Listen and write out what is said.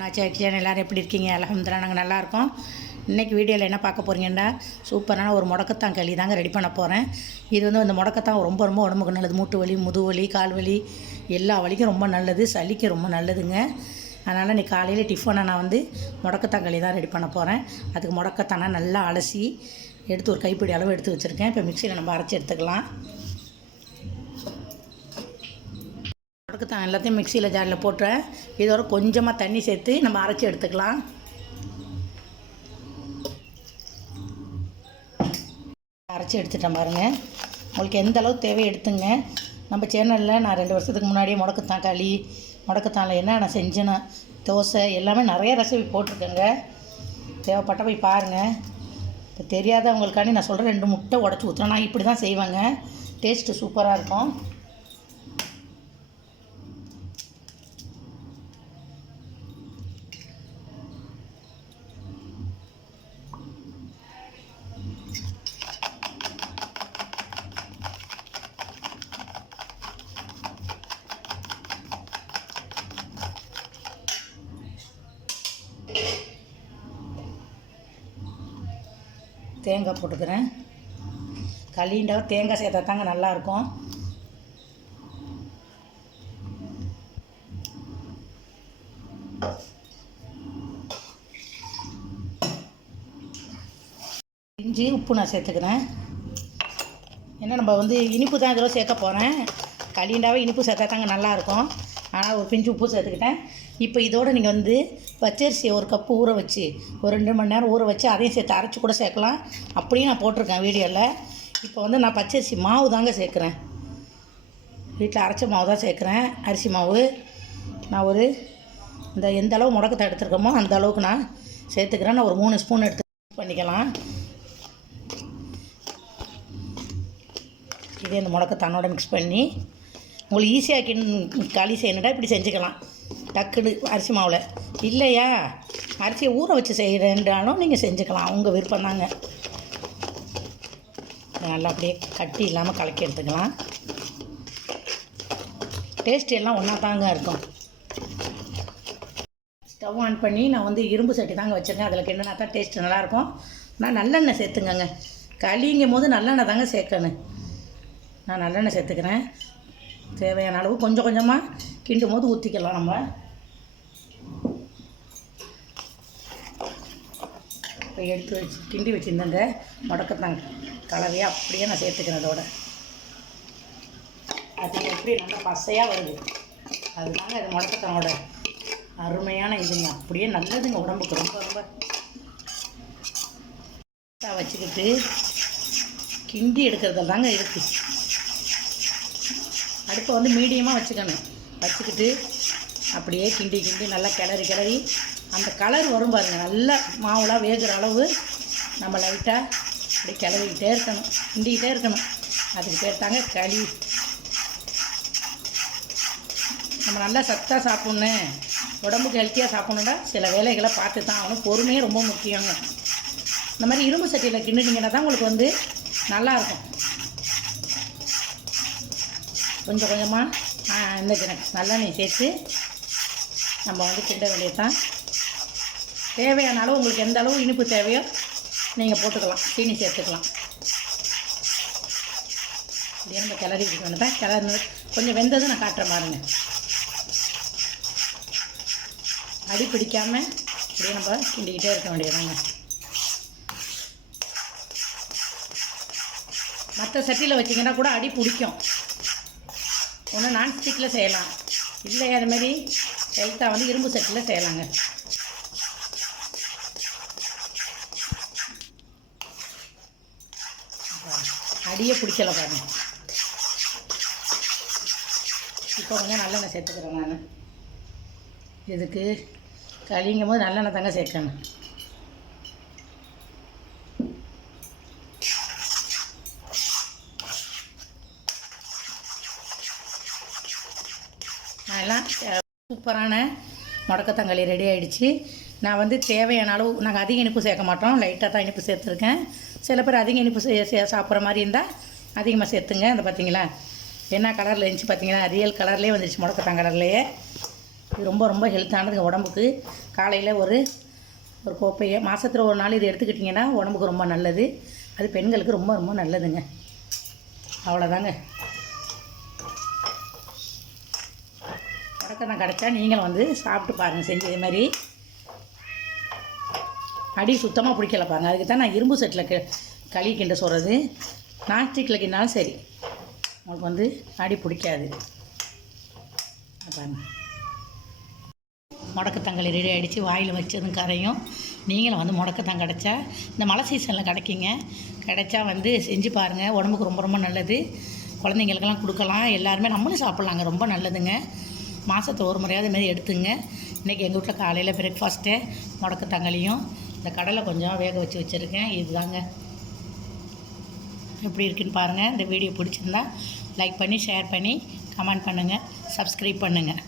நான் எல்லோரும் எப்படி இருக்கீங்க? அலமதுல்லா நாங்கள் நல்லாயிருக்கோம் இன்றைக்கி வீடியோவில் என்ன பார்க்க போகிறீங்கன்னா சூப்பரான ஒரு முடக்கத்தான் களி தாங்க ரெடி பண்ண போகிறேன் இது வந்து அந்த முடக்கத்தான் ரொம்ப ரொம்ப உடம்புக்கு நல்லது. மூட்டு வலி முதுவலி வலி கால் வலி எல்லா வலிக்கும் ரொம்ப நல்லது. சளிக்கு ரொம்ப நல்லதுங்க. அதனால் இன்றைக்கி காலையில் டிஃபனை நான் வந்து முடக்கத்தான் களி தான் ரெடி பண்ண போகிறேன் அதுக்கு முடக்கத்தானா நல்லா அலசி எடுத்து ஒரு கைப்பிடி அளவு எடுத்து வச்சுருக்கேன். இப்போ மிக்சியில் நம்ம அரைச்சி எடுத்துக்கலாம். முடக்கத்தான் எல்லாத்தையும் மிக்சியில் ஜாரில் போட்டுறேன். இதோட கொஞ்சமாக தண்ணி சேர்த்து நம்ம அரைச்சி எடுத்துக்கலாம். அரைச்சி எடுத்துட்டேன் பாருங்கள் உங்களுக்கு எந்த அளவு தேவை எடுத்துங்க. நம்ம சேனலில் நான் ரெண்டு வருஷத்துக்கு முன்னாடியே முடக்கத்தான் களி முடக்கத்தானில் என்ன நான் செஞ்சேன்னா தோசை எல்லாமே நிறைய ரெசிபி போட்டிருக்கேங்க. தேவைப்பட்ட போய் பாருங்கள் இப்போ தெரியாதவங்களுக்காண்டி நான் சொல்கிறேன் ரெண்டு முட்டை உடச்சி ஊற்றுறேன் நான் இப்படி தான் செய்வேங்க. டேஸ்ட்டு சூப்பராக இருக்கும். தேங்காய் போட்டுக்கிறேன். களிண்டா தேங்காய் சேர்த்தா தாங்க நல்லாயிருக்கும். இஞ்சி உப்பு நான் சேர்த்துக்கிறேன். ஏன்னா நம்ம வந்து இனிப்பு தான் இதில் சேர்க்க போகிறேன் களிண்டாவே இனிப்பு சேர்த்தா தாங்க நல்லாயிருக்கும். ஆனால் ஒரு பிஞ்சு உப்பு சேர்த்துக்கிட்டேன். இப்போ இதோட நீங்கள் வந்து பச்சரிசியை ஒரு கப்பு ஊற வச்சு ஒரு ரெண்டு மணி நேரம் ஊற வச்சு அதையும் சேர்த்து அரைச்சி கூட சேர்க்கலாம். அப்படியும் நான் போட்டிருக்கேன் வீடியோவில் இப்போ வந்து நான் பச்சரிசி மாவு தாங்க சேர்க்குறேன். வீட்டில் அரைச்ச மாவு தான் சேர்க்குறேன். அரிசி மாவு. நான் ஒரு இந்த எந்த அளவு முடக்கத்தை எடுத்துருக்கோமோ அந்த அளவுக்கு நான் சேர்த்துக்கிறேன். நான் ஒரு மூணு ஸ்பூன் எடுத்து பண்ணிக்கலாம். இதே இந்த முடக்கத்தானோட மிக்ஸ் பண்ணி உங்களுக்கு ஈஸியாக களி செய்யணுடா இப்படி செஞ்சுக்கலாம். டக்குனு அரிசி மாவில். இல்லையா? அரிசியை ஊற வச்சு செய்கிறேன்றாலும் நீங்கள் செஞ்சுக்கலாம். உங்கள் விருப்பம் தாங்க. நல்லா அப்படியே கட்டி இல்லாமல் கலக்கி எடுத்துக்கலாம். டேஸ்ட் எல்லாம் ஒன்றா தாங்க இருக்கும். ஸ்டவ் ஆன் பண்ணி நான் வந்து இரும்பு சட்டி தாங்க வச்சுருக்கேன். அதில் என்னென்னா தான் டேஸ்ட் நல்லாயிருக்கும். நான் நல்லெண்ணெய் சேர்த்துங்கங்க களிங்கும் போது நல்லெண்ணெய் தாங்க சேர்க்கணும். நான் நல்லெண்ணெய் சேர்த்துக்கிறேன். தேவையான அளவு கொஞ்சம் கொஞ்சமாக கிண்டும் போது ஊற்றிக்கலாம் நம்ம. இப்போ எடுத்து வச்சு கிண்டி வச்சுருந்தேங்க. முடக்கத்தான் கலவையாக அப்படியே நான் சேர்த்துக்கிறேன் அதோட. அது எப்படி நல்லா பசையாக வருது. அதுதாங்க இது முடக்கத்தனோட அருமையான இதுங்க. அப்படியே நல்லதுங்க உடம்புக்கு. ரொம்ப ரொம்ப. வச்சுக்கிட்டு கிண்டி எடுக்கிறதுல தாங்க இருக்குது அடுப்பை வந்து மீடியமாக வச்சுக்கணும். வச்சுக்கிட்டு அப்படியே கிண்டி கிண்டி நல்லா கிளறி கிளறி அந்த கலர் வரும் பாருங்கள் நல்லா மாவுலாம் வேகிற அளவு நம்ம லைட்டாக அப்படி கிளறிக்கிட்டே இருக்கணும். கிண்டிக்கிட்டே இருக்கணும். அதுக்கு பேர் தாங்க களி. நம்ம நல்லா சத்தாக சாப்பிட்ணும் உடம்புக்கு ஹெல்த்தியாக சாப்பிட்ணுன்னா சில வேலைகளை பார்த்து தான் ஆகணும். பொறுமையே ரொம்ப முக்கியங்க. இந்த மாதிரி இரும்பு சட்டியில் கிண்டுனீங்கன்னா தான் உங்களுக்கு வந்து நல்லாயிருக்கும் கொஞ்சம் கொஞ்சமாக இந்த நல்லெண்ணெய் சேர்த்து நம்ம வந்து கிண்ட வேண்டியது தான் தேவையான அளவு உங்களுக்கு எந்த அளவு இனிப்பு தேவையோ நீங்கள் போட்டுக்கலாம் சீனி சேர்த்துக்கலாம். இப்படியே நம்ம கிளறி வேணும் தான் கிளறு கொஞ்சம் வெந்ததும் நான் காட்டுற பாருங்க. அடி பிடிக்காமல் இப்படியே நம்ம கிண்டிக்கிட்டே இருக்க வேண்டியதாங்க மற்ற சட்டியில் வச்சிங்கன்னா கூட அடி பிடிக்கும். ஒன்று நான்ஸ்டிக்கில் செய்யலாம். இல்லை அது மாதிரி ஹெல்த்தாக வந்து இரும்பு சட்டியில் செய்யலாங்க. அடியை பிடிக்கல பாருங்க. இப்போ கொஞ்சம் நல்லெண்ணெய் சேர்த்துக்கிறேன் நான். இதுக்கு களிங்கும் போது நல்லெண்ணெய் தாங்க சேர்க்கணும். அதெல்லாம் சூப்பரான முடக்கத்தங்களி ரெடி ஆகிடுச்சு நான் வந்து தேவையான அளவு நாங்கள் அதிக இனிப்பு சேர்க்க மாட்டோம். லைட்டாக தான் இனிப்பு சேர்த்துருக்கேன். சில பேர் அதிக இனிப்பு சே- சே- சாப்பிட்ற மாதிரி இருந்தால் அதிகமாக சேர்த்துங்க. அந்த பார்த்தீங்களா என்ன கலரில் இருந்துச்சு பார்த்தீங்களா ரியல் கலர்லேயே வந்துடுச்சு முடக்கத்தான் கலர்லேயே இது ரொம்ப ரொம்ப ஹெல்த்தானது உடம்புக்கு. காலையில் ஒரு ஒரு கோப்பையை மாதத்தில் ஒரு நாள் இது எடுத்துக்கிட்டிங்கன்னா உடம்புக்கு ரொம்ப நல்லது. அது பெண்களுக்கு ரொம்ப ரொம்ப நல்லதுங்க. அவ்வளோதாங்க முடக்கத்தான் கிடச்சா நீங்களும் வந்து சாப்பிட்டு பாருங்கள் செஞ்சு மாதிரி. அடி சுத்தமாக பிடிக்கல பாருங்கள் அதுக்கு தான் நான் இரும்பு செட்டில் க களி கிண்ட சொல்கிறது நாஸ்டிக்கில் கிண்டாலும் சரி உங்களுக்கு வந்து அடி பிடிக்காது. பாருங்கள் முடக்கத்தங்களி ரெடி ஆகிடுச்சு வாயில் வச்சதும் கரையும். நீங்களும் வந்து முடக்கத்தான் கிடச்சா இந்த மழை சீசனில் கிடைக்குங்க. கிடைச்சா வந்து செஞ்சு பாருங்கள் உடம்புக்கு ரொம்ப ரொம்ப நல்லது. குழந்தைங்களுக்கெல்லாம் கொடுக்கலாம். எல்லாருமே நம்மளும் சாப்பிட்லாங்க. ரொம்ப நல்லதுங்க. மாதத்தை ஒரு முறையாவது மாரி எடுத்துங்க. இன்றைக்கி எங்கள் வீட்டில் காலையில் பிரேக்ஃபாஸ்ட்டே முடக்கத்தங்களியும் இந்த கடலை கொஞ்சம் வேக வச்சு வச்சுருக்கேன். இதுதாங்க. எப்படி இருக்குன்னு பாருங்கள் இந்த வீடியோ பிடிச்சிருந்தா லைக் பண்ணி ஷேர் பண்ணி கமெண்ட் பண்ணுங்கள் சப்ஸ்கிரைப் பண்ணுங்கள்